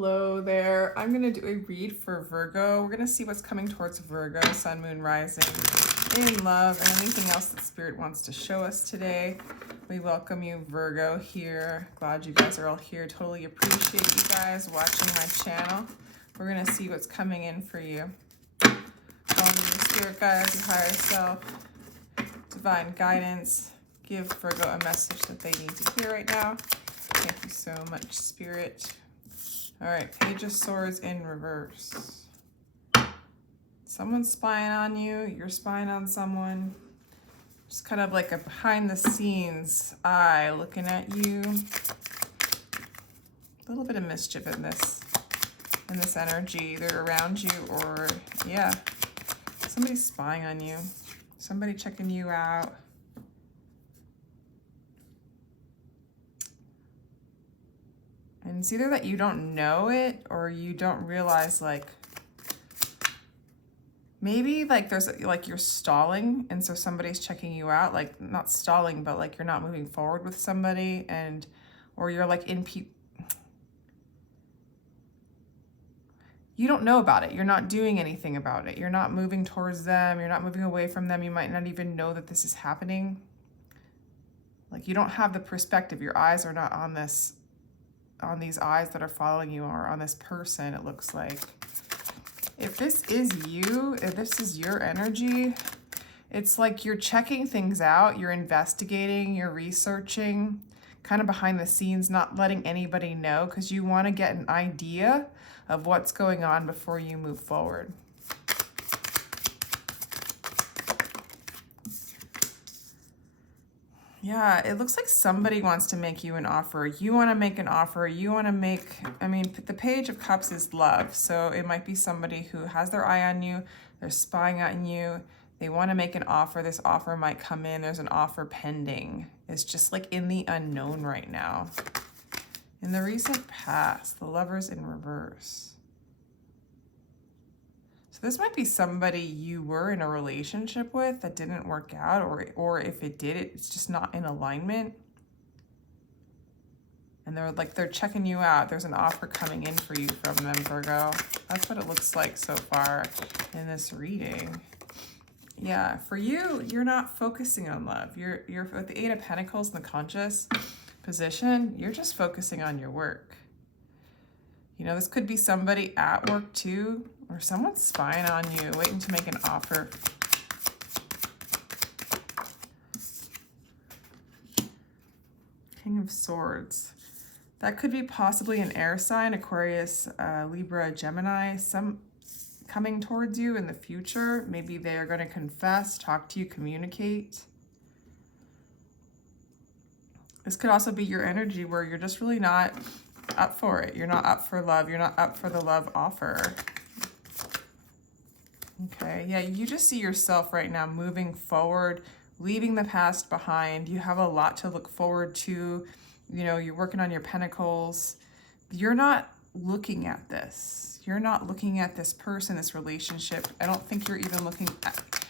Hello there. I'm going to do a read for Virgo. We're going to see what's coming towards Virgo, Sun, Moon, Rising, in love, and anything else that Spirit wants to show us today. We welcome you, Virgo, here. Glad you guys are all here. Totally appreciate you guys watching my channel. We're going to see what's coming in for you. Calling your spirit guides, your higher self, divine guidance. Give Virgo a message that they need to hear right now. Thank you so much, Spirit. All right, Page of Swords in reverse. Someone's spying on you. You're spying on someone. Just kind of like a behind the scenes eye looking at you. A little bit of mischief in this energy, either around you or, yeah, somebody's spying on you. Somebody checking you out. And it's either that you don't know it or you don't realize, like, maybe like there's like you're stalling and so somebody's checking you out, like not stalling, but like you're not moving forward with somebody, and or you're like you don't know about it. You're not doing anything about it. You're not moving towards them. You're not moving away from them. You might not even know that this is happening. Like you don't have the perspective. Your eyes are not on this, on these eyes that are following you, or on this person, it looks like. If this is you, if this is your energy, it's like you're checking things out, you're investigating, you're researching, kind of behind the scenes, not letting anybody know, because you want to get an idea of what's going on before you move forward. Yeah, it looks like somebody wants to make you an offer. You want to make an offer. You want to make, I mean, the Page of Cups is love. So it might be somebody who has their eye on you. They're spying on you. They want to make an offer. This offer might come in. There's an offer pending. It's just like in the unknown right now. In the recent past, the Lovers in reverse. This might be somebody you were in a relationship with that didn't work out, or if it did, it's just not in alignment. And they're checking you out. There's an offer coming in for you from them, Virgo. That's what it looks like so far in this reading. Yeah, for you, you're not focusing on love. You're with the Eight of Pentacles in the conscious position, you're just focusing on your work. You know, this could be somebody at work too, or someone's spying on you, waiting to make an offer. King of Swords. That could be possibly an air sign, Aquarius, Libra, Gemini, some coming towards you in the future. Maybe they are going to confess, talk to you, communicate. This could also be your energy where you're just really not up for it. You're not up for love. You're not up for the love offer. Okay, yeah, you just see yourself right now moving forward, leaving the past behind. You have a lot to look forward to. You know, you're working on your pentacles. You're not looking at this. You're not looking at this person, this relationship. I don't think you're even looking at,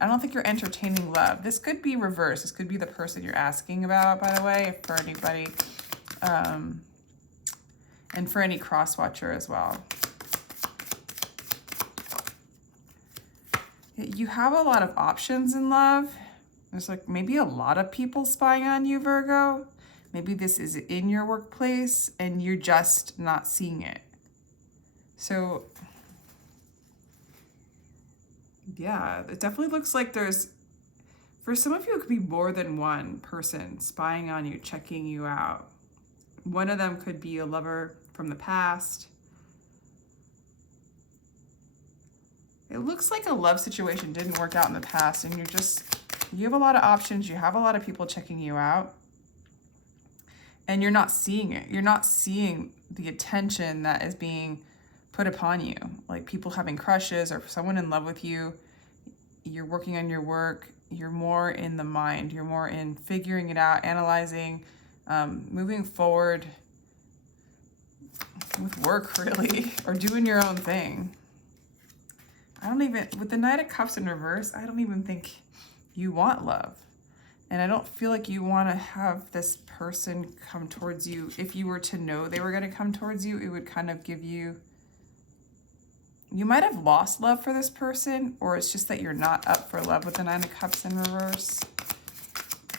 I don't think you're entertaining love. This could be reversed. This could be the person you're asking about, by the way, for anybody, and for any cross-watcher as well. You have a lot of options in love. There's like maybe a lot of people spying on you, Virgo. Maybe this is in your workplace and you're just not seeing it. So yeah, it definitely looks like there's, for some of you, it could be more than one person spying on you, checking you out. One of them could be a lover from the past. It looks like a love situation didn't work out in the past and you have a lot of options. You have a lot of people checking you out and you're not seeing it. You're not seeing the attention that is being put upon you. Like people having crushes or someone in love with you. You're working on your work. You're more in the mind. You're more in figuring it out, analyzing, moving forward with work really, or doing your own thing. I don't even, with the Knight of Cups in reverse, I don't even think you want love. And I don't feel like you want to have this person come towards you. If you were to know they were going to come towards you, it would kind of give you, you might have lost love for this person, or it's just that you're not up for love with the Nine of Cups in reverse.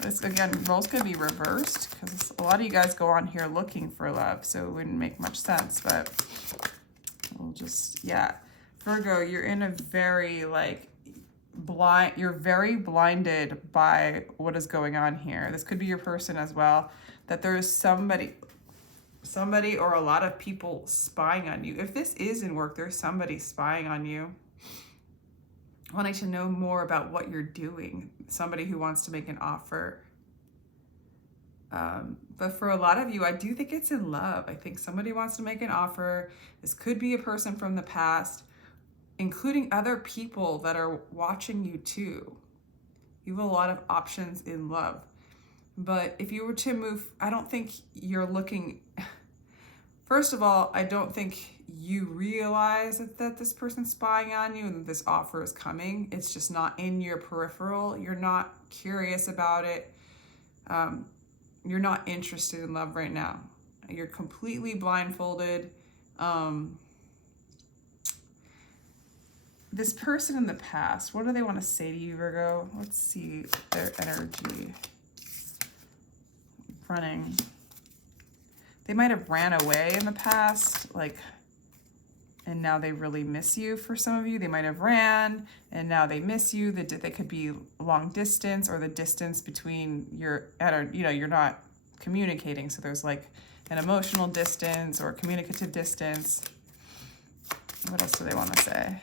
This, again, roles could be reversed because a lot of you guys go on here looking for love, so it wouldn't make much sense, but we'll just, yeah. Virgo, you're in a very, like, you're very blinded by what is going on here. This could be your person as well, that there is somebody or a lot of people spying on you. If this is in work, there's somebody spying on you, wanting to know more about what you're doing. Somebody who wants to make an offer. But for a lot of you, I do think it's in love. I think somebody wants to make an offer. This could be a person from the past, including other people that are watching you too. You have a lot of options in love. But if you were to move, I don't think you're looking, first of all, I don't think you realize that this person's spying on you and that this offer is coming. It's just not in your peripheral. You're not curious about it. You're not interested in love right now. You're completely blindfolded. This person in the past, what do they want to say to you, Virgo? Let's see their energy. Running. They might have ran away in the past, like, and now they really miss you. For some of you, they might have ran and now they miss you. They could be long distance, or the distance between you're not communicating. So there's like an emotional distance or communicative distance. What else do they want to say?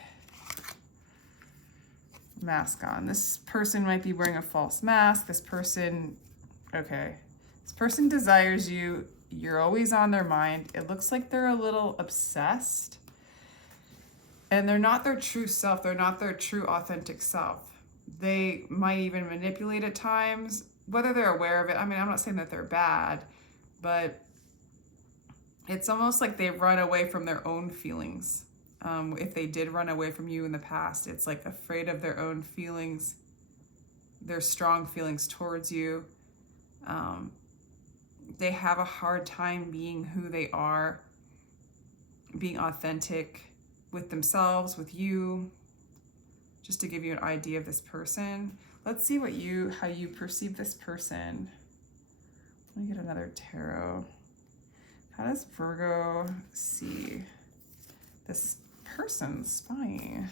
Mask on. This person might be wearing a false mask. This person, okay. This person desires you. You're always on their mind. It looks like they're a little obsessed. And they're not their true self. They're not their true authentic self. They might even manipulate at times, whether they're aware of it. I mean, I'm not saying that they're bad, but it's almost like they've run away from their own feelings. If they did run away from you in the past, it's like afraid of their own feelings, their strong feelings towards you. They have a hard time being who they are, being authentic with themselves, with you. Just to give you an idea of this person. Let's see how you perceive this person. Let me get another tarot. How does Virgo see this person spying?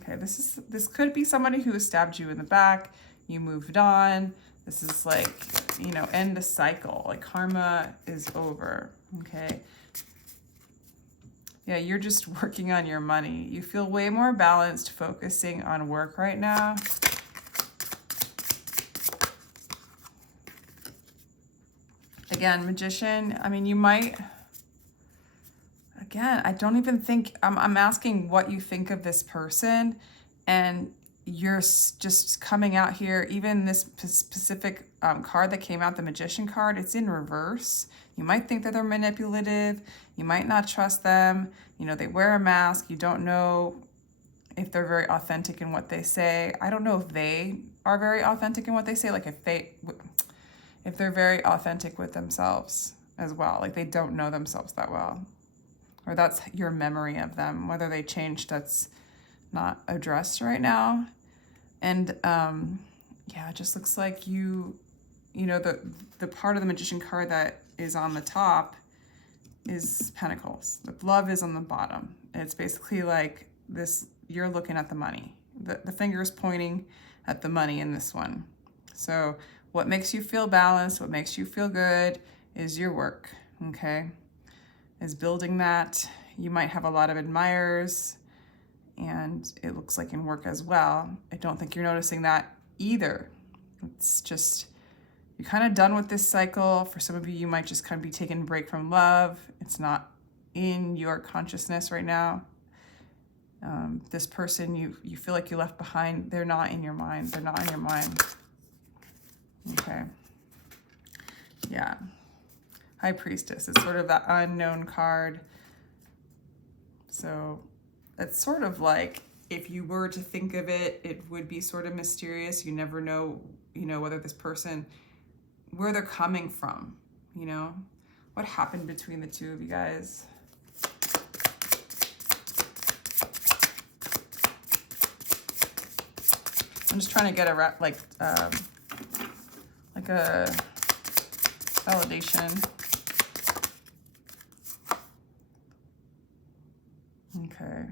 Okay, this could be somebody who has stabbed you in the back. You moved on. This is like, end a cycle. Like karma is over. Okay. Yeah, you're just working on your money. You feel way more balanced focusing on work right now. Again, Magician, I mean, you might, again, I don't even think, I'm asking what you think of this person, and you're just coming out here, even this specific card that came out, the Magician card, it's in reverse. You might think that they're manipulative. You might not trust them. They wear a mask. You don't know if they're very authentic in what they say. I don't know if they are very authentic in what they say, like if they're very authentic with themselves as well, like they don't know themselves that well, or that's your memory of them. Whether they changed, that's not addressed right now. And yeah, it just looks like the part of the Magician card that is on the top is Pentacles. The love is on the bottom. It's basically like this, you're looking at the money. The finger is pointing at the money in this one. So what makes you feel balanced, what makes you feel good is your work, okay? Is building that. You might have a lot of admirers, and it looks like in work as well. I don't think you're noticing that either. It's just, you're kind of done with this cycle. For some of you, you might just kind of be taking a break from love. It's not in your consciousness right now. This person you feel like you left behind, they're not in your mind. They're not in your mind. Okay. Yeah. High Priestess is sort of that unknown card. So it's sort of like, if you were to think of it, it would be sort of mysterious. You never know, whether this person, where they're coming from, what happened between the two of you guys. I'm just trying to get a validation. Okay,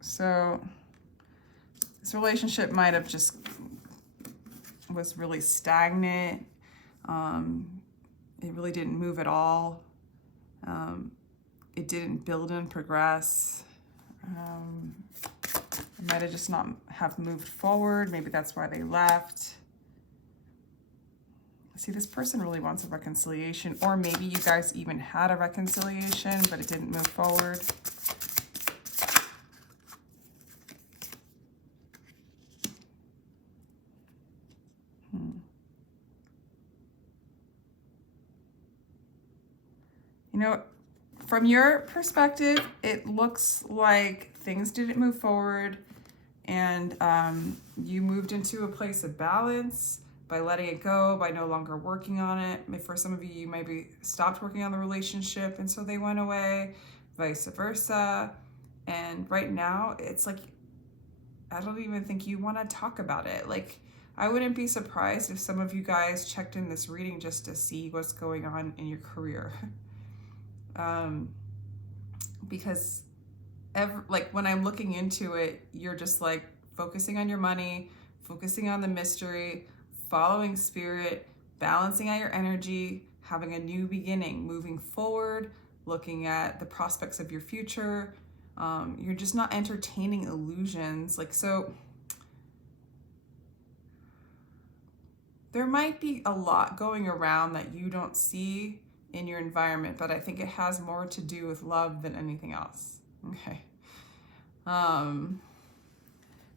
so this relationship might have just was really stagnant. It really didn't move at all. It didn't build and progress. It might have just not have moved forward. Maybe that's why they left. See, this person really wants a reconciliation, or maybe you guys even had a reconciliation, but it didn't move forward. From your perspective, it looks like things didn't move forward, and you moved into a place of balance by letting it go, by no longer working on it. For some of you, you maybe stopped working on the relationship, and so they went away, vice versa. And right now, it's like, I don't even think you want to talk about it. Like, I wouldn't be surprised if some of you guys checked in this reading just to see what's going on in your career. Because when I'm looking into it, you're just like focusing on your money, focusing on the mystery, following spirit, balancing out your energy, having a new beginning, moving forward, looking at the prospects of your future. You're just not entertaining illusions. So there might be a lot going around that you don't see in your environment, but I think it has more to do with love than anything else. Okay.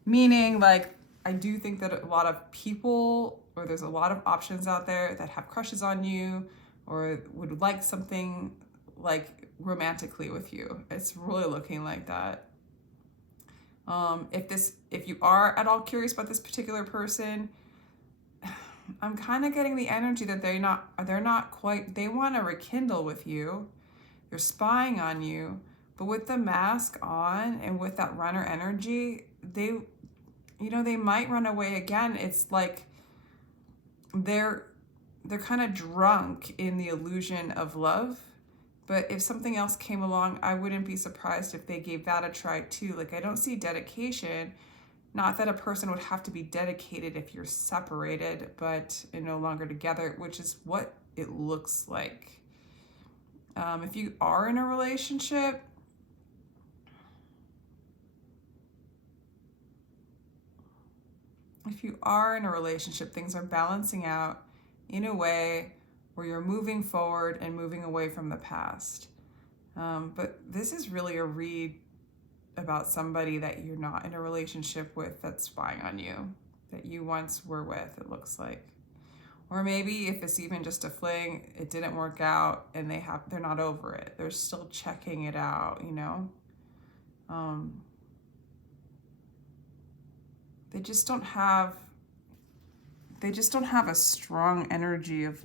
Meaning, I do think that a lot of people, or there's a lot of options out there that have crushes on you, or would like something romantically with you. It's really looking like that. If you are at all curious about this particular person, I'm kind of getting the energy that they want to rekindle with you. They're spying on you, but with the mask on and with that runner energy, they might run away again. It's like they're kind of drunk in the illusion of love. But if something else came along, I wouldn't be surprised if they gave that a try too. I don't see dedication. Not that a person would have to be dedicated if you're separated, but no longer together, which is what it looks like. If you are in a relationship, things are balancing out in a way where you're moving forward and moving away from the past. But this is really a read about somebody that you're not in a relationship with that's spying on you, that you once were with, it looks like. Or maybe if it's even just a fling, it didn't work out and they're not over it. They're still checking it out, They just don't have a strong energy of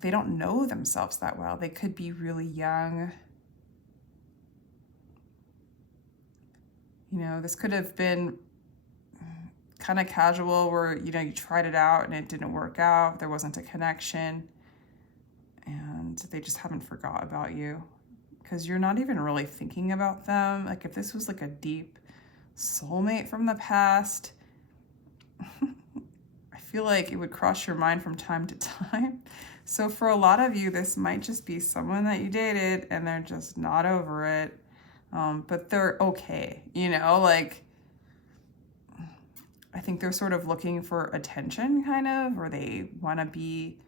they don't know themselves that well. They could be really young. This could have been kind of casual where, you tried it out and it didn't work out. There wasn't a connection. And they just haven't forgot about you because you're not even really thinking about them. If this was a deep soulmate from the past, I feel like it would cross your mind from time to time. So for a lot of you, this might just be someone that you dated and they're just not over it. But they're okay, I think they're sort of looking for attention, kind of, or they want to be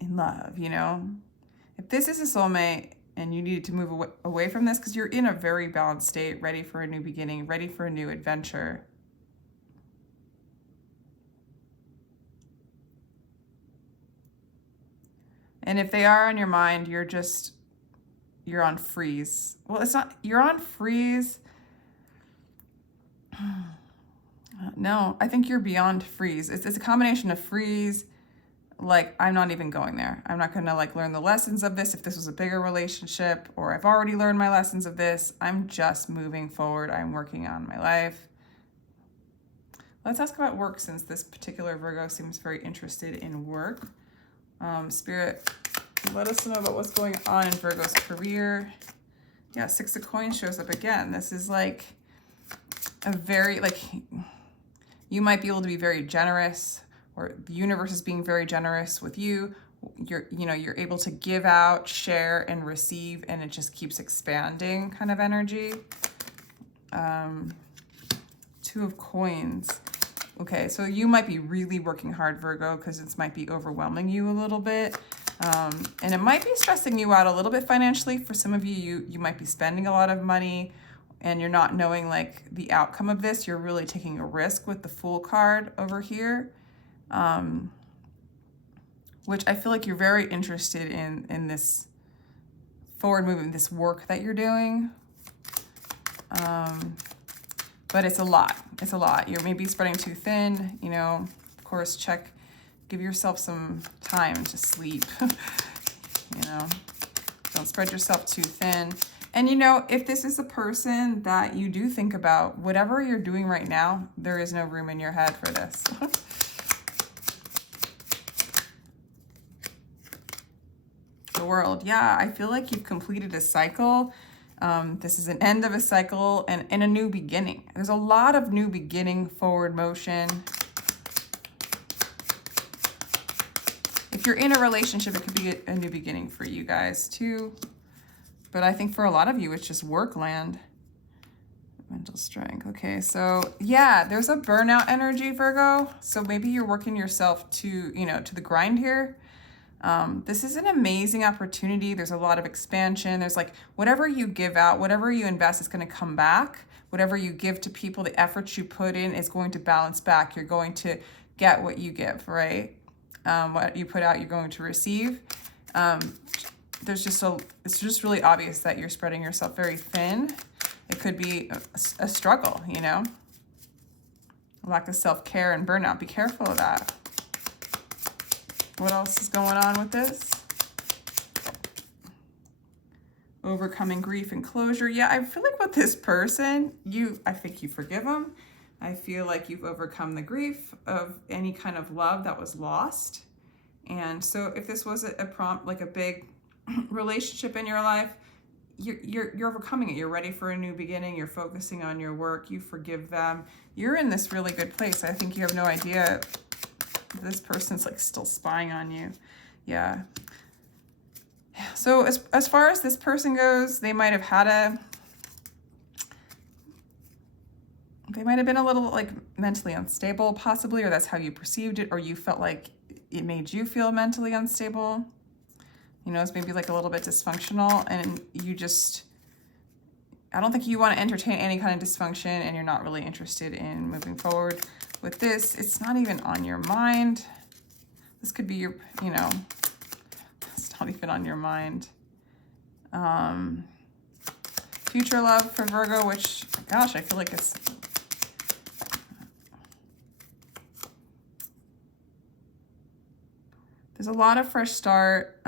in love, If this is a soulmate and you need to move away from this because you're in a very balanced state, ready for a new beginning, ready for a new adventure. And if they are on your mind, you're you're on freeze. Well, it's not, you're on freeze. No, I think you're beyond freeze. It's a combination of freeze, like, I'm not even going there. I'm not gonna like learn the lessons of this if this was a bigger relationship, or I've already learned my lessons of this. I'm just moving forward. I'm working on my life. Let's ask about work, since this particular Virgo seems very interested in work. Spirit, let us know about what's going on in Virgo's career. Yeah, 6 of Coins shows up again. This is like a very, like, you might be able to be very generous, or the universe is being very generous with you. You're able to give out, share, and receive, and it just keeps expanding kind of energy. 2 of Coins. Okay, so you might be really working hard, Virgo, because this might be overwhelming you a little bit. And it might be stressing you out a little bit financially. For some of you, you might be spending a lot of money and you're not knowing like the outcome of this. You're really taking a risk with the Fool card over here. Which I feel like you're very interested in this forward movement, this work that you're doing. But it's a lot. It's a lot. You're maybe spreading too thin, you know. Of course, give yourself some time to sleep. You know, don't spread yourself too thin. And you know, if this is a person that you do think about, whatever you're doing right now, there is no room in your head for this. The World. Yeah, I feel like you've completed a cycle. This is an end of a cycle and a new beginning. There's a lot of new beginning, forward motion. If you're in a relationship, it could be a new beginning for you guys too. But I think for a lot of you, it's just work land. Mental strength. Okay, so yeah, there's a burnout energy, Virgo. So maybe you're working yourself to the grind here. This is an amazing opportunity. There's a lot of expansion. There's like whatever you give out, whatever you invest is going to come back. Whatever you give to people, the effort you put in is going to balance back. You're going to get what you give, right? What you put out, you're going to receive. It's just really obvious that you're spreading yourself very thin. It could be a struggle, you know? Lack of self-care and burnout. Be careful of that. What else is going on with this? Overcoming grief and closure. Yeah, I feel like with this person, I think you forgive them. I feel like you've overcome the grief of any kind of love that was lost. And so if this was a prompt, like a big relationship in your life, you're overcoming it. You're ready for a new beginning. You're focusing on your work. You forgive them. You're in this really good place. I think you have no idea this person's like still spying on you. Yeah. So as far as this person goes, they might have been a little like mentally unstable possibly, or that's how you perceived it, or you felt like it made you feel mentally unstable. You know, it's maybe like a little bit dysfunctional, and I don't think you want to entertain any kind of dysfunction, and you're not really interested in moving forward with this. It's not even on your mind. This could be your, it's not even on your mind. Future love for Virgo, which, gosh, I feel like it's, there's a lot of fresh start.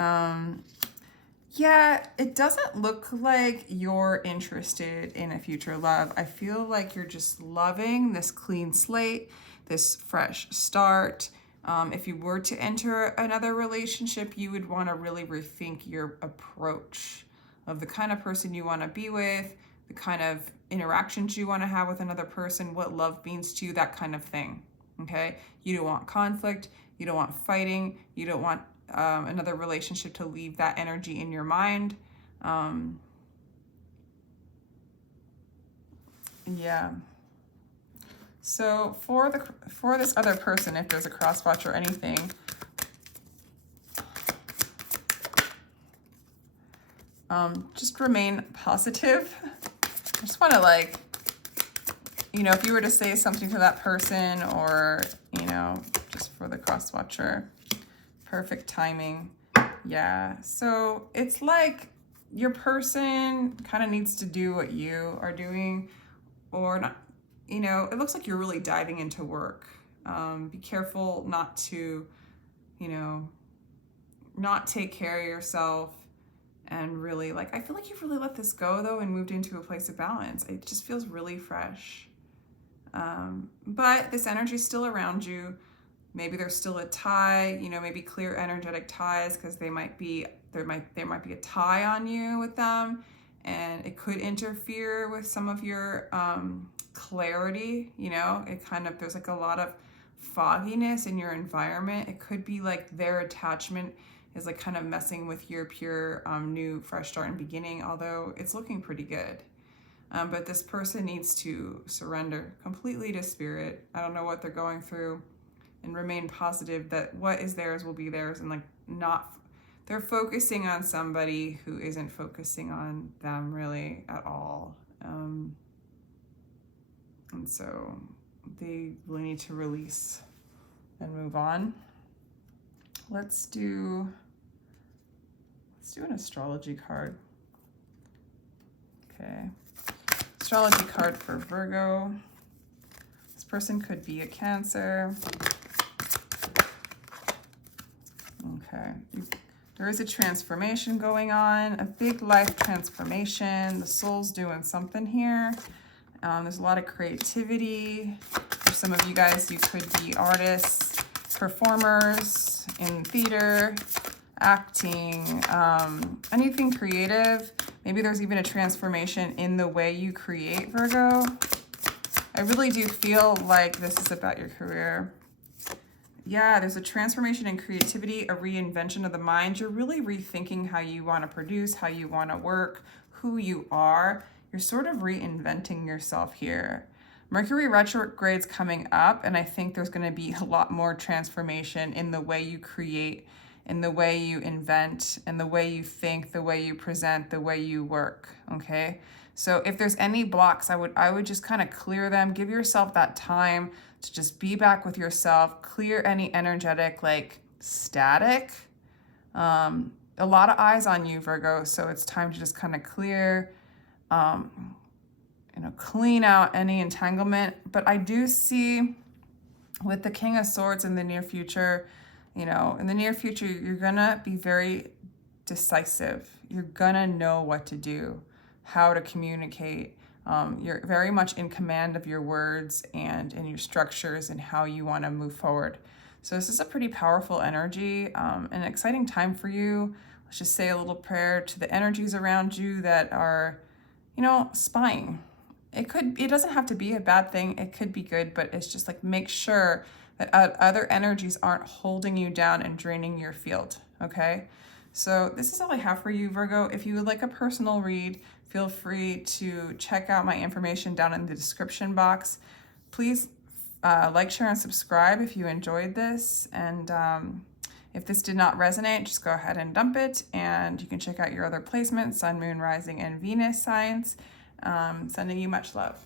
Yeah, it doesn't look like you're interested in a future love. I feel like you're just loving this clean slate, this fresh start. If you were to enter another relationship, you would want to really rethink your approach of the kind of person you want to be with, the kind of interactions you want to have with another person, what love means to you, that kind of thing. Okay? You don't want conflict. You don't want fighting. You don't want another relationship to leave that energy in your mind. Yeah. So for this other person, if there's a cross watch or anything, just remain positive. I just want to if you were to say something to that person, or, just for the cross watcher, perfect timing. Yeah. So it's like your person kind of needs to do what you are doing, or not. You know, it looks like you're really diving into work. Be careful not to, you know, not take care of yourself. And really, like, I feel like you've really let this go, though, and moved into a place of balance. It just feels really fresh. But this energy is still around you. Maybe there's still a tie, you know, maybe clear energetic ties, because there might be a tie on you with them, and it could interfere with some of your clarity. You know, there's like a lot of fogginess in your environment. It could be like their attachment is like kind of messing with your pure new fresh start and beginning, although it's looking pretty good. But this person needs to surrender completely to spirit. I don't know what they're going through, and remain positive that what is theirs will be theirs, and like they're focusing on somebody who isn't focusing on them really at all. And so they really need to release and move on. Let's do an astrology card. Okay. Astrology card for Virgo. This person could be a Cancer. Okay. There is a transformation going on, a big life transformation. The soul's doing something here. There's a lot of creativity. For some of you guys, you could be artists, performers in theater, acting, anything creative. Maybe there's even a transformation in the way you create, Virgo. I really do feel like this is about your career. Yeah, there's a transformation in creativity, a reinvention of the mind. You're really rethinking how you want to produce, how you want to work, who you are. You're sort of reinventing yourself here. Mercury retrograde's coming up, and I think there's going to be a lot more transformation in the way you create, in the way you invent, in the way you think, the way you present, the way you work, okay? So if there's any blocks, I would just kind of clear them. Give yourself that time to just be back with yourself, clear any energetic, like, static. A lot of eyes on you, Virgo, so it's time to just kind of clear, you know, clean out any entanglement. But I do see with the King of Swords in the near future, you know, in the near future, you're gonna be very decisive. You're gonna know what to do, how to communicate. You're very much in command of your words and in your structures and how you want to move forward. So this is a pretty powerful energy, an exciting time for you. Let's just say a little prayer to the energies around you that are, you know, spying. It doesn't have to be a bad thing. It could be good, but it's just like, make sure that other energies aren't holding you down and draining your field, okay? So this is all I have for you, Virgo. If you would like a personal read, feel free to check out my information down in the description box. Please like, share, and subscribe if you enjoyed this. And if this did not resonate, just go ahead and dump it. And you can check out your other placements, Sun, Moon, Rising, and Venus signs. Sending you much love.